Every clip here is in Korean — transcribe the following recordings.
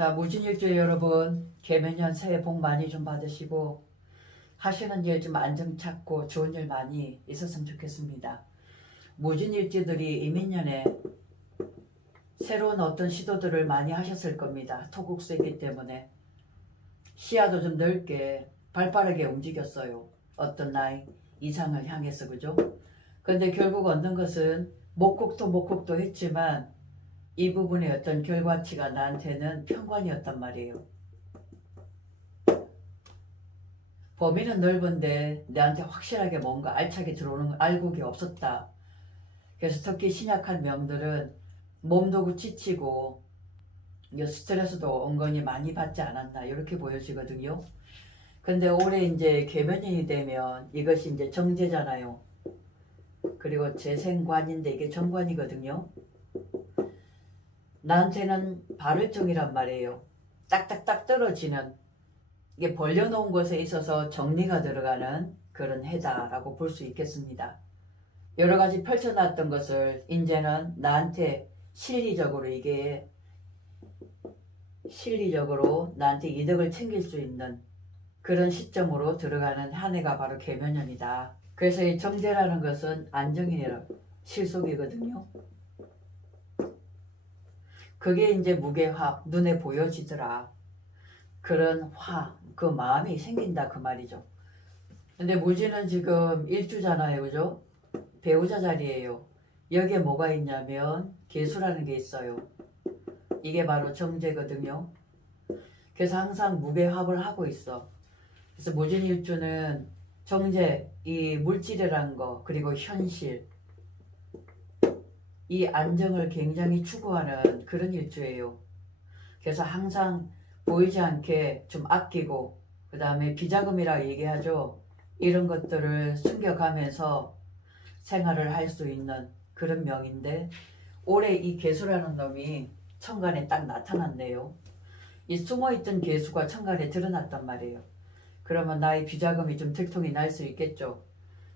자, 무진일주에 여러분, 개면년 새해 복 많이 좀 받으시고 하시는 일 좀 안정 찾고 좋은 일 많이 있었으면 좋겠습니다. 무진일주들이 이민년에 새로운 어떤 시도들을 많이 하셨을 겁니다. 토국수이기 때문에 시야도 좀 넓게 발빠르게 움직였어요. 어떤 나이 이상을 향해서, 그죠? 근데 결국 얻는 것은 목국도 했지만 이 부분의 어떤 결과치가 나한테는 평관이었단 말이에요. 범위는 넓은데 내한테 확실하게 뭔가 알차게 들어오는 알곡이 없었다. 그래서 특히 신약한 명들은 몸도 지치고 스트레스도 은근히 많이 받지 않았나 이렇게 보여지거든요. 근데 올해 이제 개면인이 되면 이것이 이제 정제잖아요. 그리고 재생관인데 이게 정관이거든요. 나한테는 발을정이란 말이에요. 딱딱딱 떨어지는, 이게 벌려놓은 것에 있어서 정리가 들어가는 그런 해다라고 볼 수 있겠습니다. 여러 가지 펼쳐놨던 것을 이제는 나한테 실리적으로 나한테 이득을 챙길 수 있는 그런 시점으로 들어가는 한 해가 바로 개면년이다. 그래서 이 정제라는 것은 안정이라 실속이거든요. 그게 이제 무게화, 눈에 보여지더라. 그런 그 마음이 생긴다 그 말이죠. 근데 무지는 지금 일주잖아요, 그죠? 배우자 자리예요. 여기에 뭐가 있냐면 개수라는 게 있어요. 이게 바로 정제거든요. 그래서 항상 무게합을 하고 있어. 그래서 무진일주는 정제, 이 물질이라는 거, 그리고 현실, 이 안정을 굉장히 추구하는 그런 일주예요. 그래서 항상 보이지 않게 좀 아끼고, 그 다음에 비자금이라 얘기하죠. 이런 것들을 숨겨가면서 생활을 할 수 있는 그런 명인데, 올해 이 개수라는 놈이 천간에 딱 나타났네요. 이 숨어있던 개수가 천간에 드러났단 말이에요. 그러면 나의 비자금이 좀 들통이 날 수 있겠죠.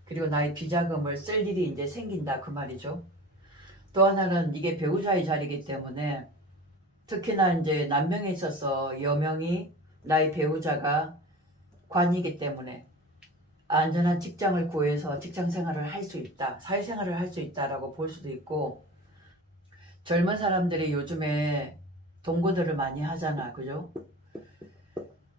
그리고 나의 비자금을 쓸 일이 이제 생긴다 그 말이죠. 또 하나는 이게 배우자의 자리이기 때문에 특히나 이제 남명에 있어서 여명이 나의 배우자가 관이기 때문에 안전한 직장을 구해서 직장 생활을 할 수 있다, 사회생활을 할 수 있다라고 볼 수도 있고, 젊은 사람들이 요즘에 동거들을 많이 하잖아, 그죠?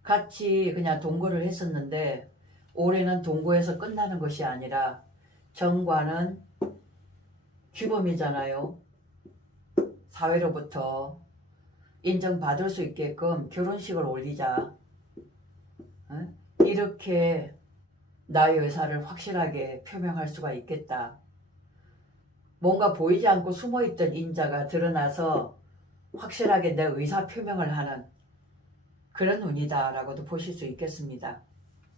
같이 그냥 동거를 했었는데 올해는 동거에서 끝나는 것이 아니라 정관은 규범이잖아요. 사회로부터 인정받을 수 있게끔 결혼식을 올리자. 이렇게 나의 의사를 확실하게 표명할 수가 있겠다. 뭔가 보이지 않고 숨어있던 인자가 드러나서 확실하게 내 의사 표명을 하는 그런 운이다 라고도 보실 수 있겠습니다.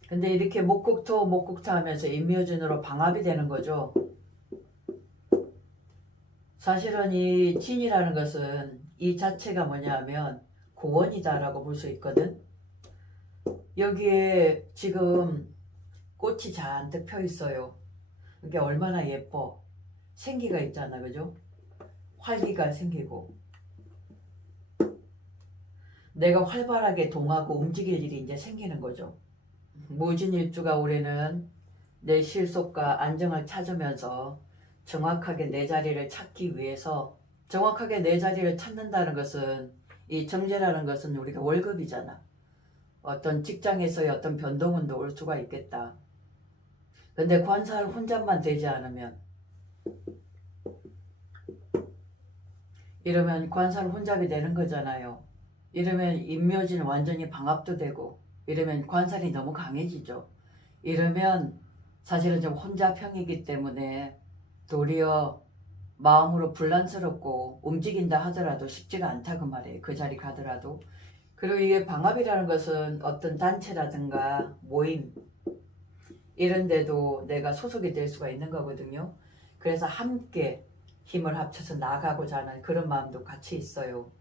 근데 이렇게 목국토 하면서 인묘진으로 방합이 되는 거죠. 사실은 이 진이라는 것은 이 자체가 뭐냐면 고원이다라고 볼 수 있거든. 여기에 지금 꽃이 잔뜩 펴 있어요. 이게 얼마나 예뻐. 생기가 있잖아, 그죠? 활기가 생기고 내가 활발하게 동하고 움직일 일이 이제 생기는 거죠. 무진일주가 올해는 내 실속과 안정을 찾으면서 정확하게 내 자리를 찾기 위해서, 정확하게 내 자리를 찾는다는 것은, 이 정제라는 것은 우리가 월급이잖아. 어떤 직장에서의 어떤 변동운도 올 수가 있겠다. 근데 관살 혼잡만 되지 않으면, 이러면 관살 혼잡이 되는 거잖아요. 이러면 인묘진 완전히 방합도 되고, 이러면 관살이 너무 강해지죠. 이러면 사실은 좀 혼잡형이기 때문에 도리어 마음으로 불란스럽고 움직인다 하더라도 쉽지가 않다 그 말이에요. 그 자리 가더라도. 그리고 이게 방합이라는 것은 어떤 단체라든가 모임 이런 데도 내가 소속이 될 수가 있는 거거든요. 그래서 함께 힘을 합쳐서 나가고자 하는 그런 마음도 같이 있어요.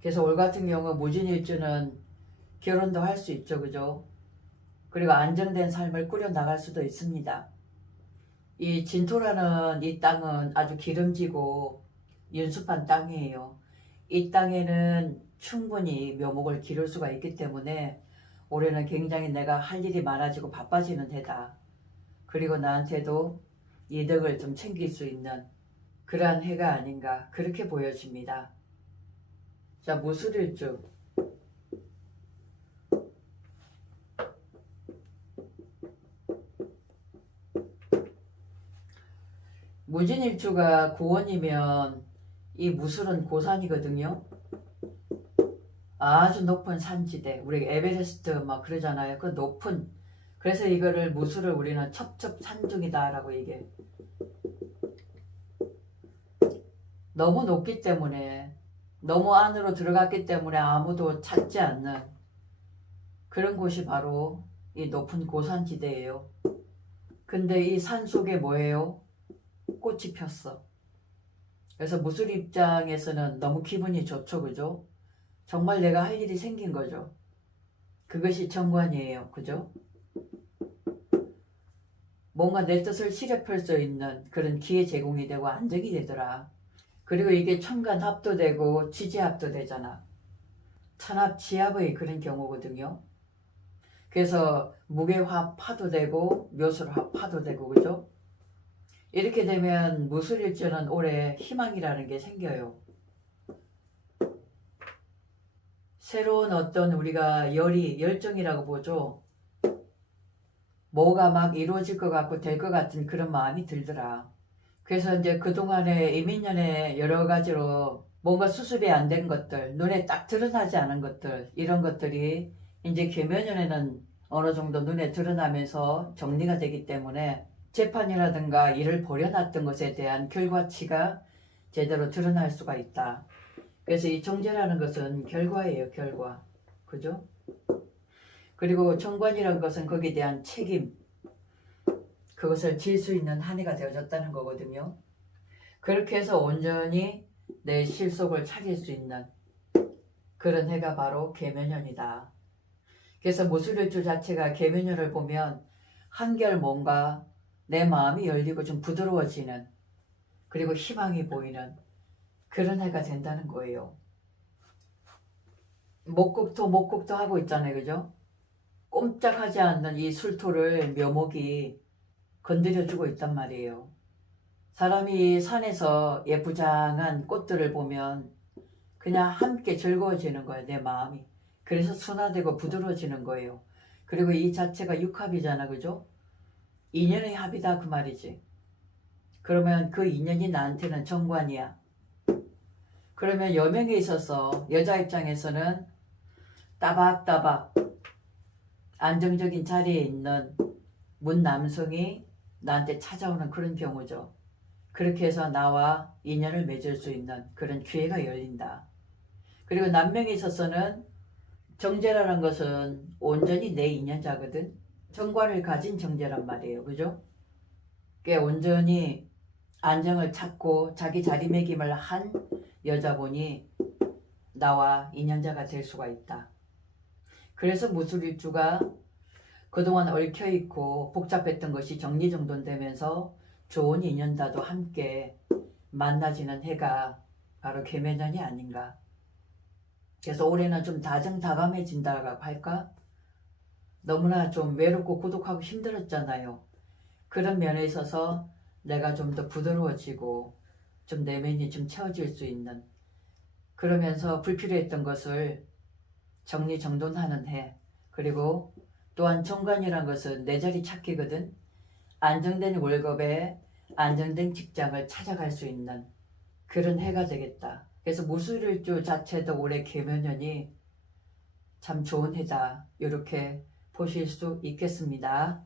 그래서 올 같은 경우 무진일주는 결혼도 할 수 있죠, 그죠? 그리고 안정된 삶을 꾸려 나갈 수도 있습니다. 이 진토라는 이 땅은 아주 기름지고 윤습한 땅이에요. 이 땅에는 충분히 묘목을 기를 수가 있기 때문에 올해는 굉장히 내가 할 일이 많아지고 바빠지는 해다. 그리고 나한테도 이득을 좀 챙길 수 있는 그러한 해가 아닌가 그렇게 보여집니다. 자, 무술일주. 무진일주가 고원이면 이 무술은 고산이거든요. 아주 높은 산지대, 우리 에베레스트 막 그러잖아요. 그 높은, 그래서 이거를 무술을 우리는 첩첩산중이다 라고 얘기해. 너무 높기 때문에, 너무 안으로 들어갔기 때문에 아무도 찾지 않는 그런 곳이 바로 이 높은 고산지대예요. 근데 이 산 속에 뭐예요? 꽃이 폈어. 그래서 무술 입장에서는 너무 기분이 좋죠, 그죠? 정말 내가 할 일이 생긴 거죠. 그것이 정관이에요, 그죠? 뭔가 내 뜻을 실현할 수 있는 그런 기회 제공이 되고 안정이 되더라. 그리고 이게 천간합도 되고 지지합도 되잖아. 천합지합의 그런 경우거든요. 그래서 무게합화도 되고 묘술합화도 되고, 그죠? 이렇게 되면 무술일주는 올해 희망이라는 게 생겨요. 새로운 어떤 우리가 열정이라고 보죠. 뭐가 막 이루어질 것 같고 될 것 같은 그런 마음이 들더라. 그래서 이제 그동안에 이민년에 여러 가지로 뭔가 수습이 안 된 것들, 눈에 딱 드러나지 않은 것들, 이런 것들이 이제 계묘년에는 어느 정도 눈에 드러나면서 정리가 되기 때문에 재판이라든가 일을 벌여놨던 것에 대한 결과치가 제대로 드러날 수가 있다. 그래서 이 정제라는 것은 결과예요, 결과. 그죠? 그리고 정관이라는 것은 거기에 대한 책임, 그것을 질 수 있는 한 해가 되어졌다는 거거든요. 그렇게 해서 온전히 내 실속을 차릴 수 있는 그런 해가 바로 계묘년이다. 그래서 무술일주 자체가 계묘년을 보면 한결 뭔가 내 마음이 열리고 좀 부드러워지는, 그리고 희망이 보이는 그런 해가 된다는 거예요. 목국토 하고 있잖아요, 그죠? 꼼짝하지 않는 이 술토를 묘목이 건드려주고 있단 말이에요. 사람이 산에서 예쁘장한 꽃들을 보면 그냥 함께 즐거워지는 거예요, 내 마음이. 그래서 순화되고 부드러워지는 거예요. 그리고 이 자체가 육합이잖아, 그죠? 인연의 합이다 그 말이지. 그러면 그 인연이 나한테는 정관이야. 그러면 여명에 있어서 여자 입장에서는 따박따박 안정적인 자리에 있는 문 남성이 나한테 찾아오는 그런 경우죠. 그렇게 해서 나와 인연을 맺을 수 있는 그런 기회가 열린다. 그리고 남명에 있어서는 정제라는 것은 온전히 내 인연자거든. 정관을 가진 정제란 말이에요. 그죠? 꽤 온전히 안정을 찾고 자기 자리매김을 한 여자분이 나와 인연자가 될 수가 있다. 그래서 무술일주가 그동안 얽혀있고 복잡했던 것이 정리정돈되면서 좋은 인연자도 함께 만나지는 해가 바로 계묘년이 아닌가. 그래서 올해는 좀 다정다감해진다고 할까? 너무나 좀 외롭고 고독하고 힘들었잖아요. 그런 면에 있어서 내가 좀 더 부드러워지고 좀 내면이 좀 채워질 수 있는, 그러면서 불필요했던 것을 정리정돈하는 해. 그리고 또한 정관이란 것은 내 자리 찾기거든. 안정된 월급에 안정된 직장을 찾아갈 수 있는 그런 해가 되겠다. 그래서 무술일주 자체도 올해 계묘년이 참 좋은 해다. 이렇게 보실 수 있겠습니다.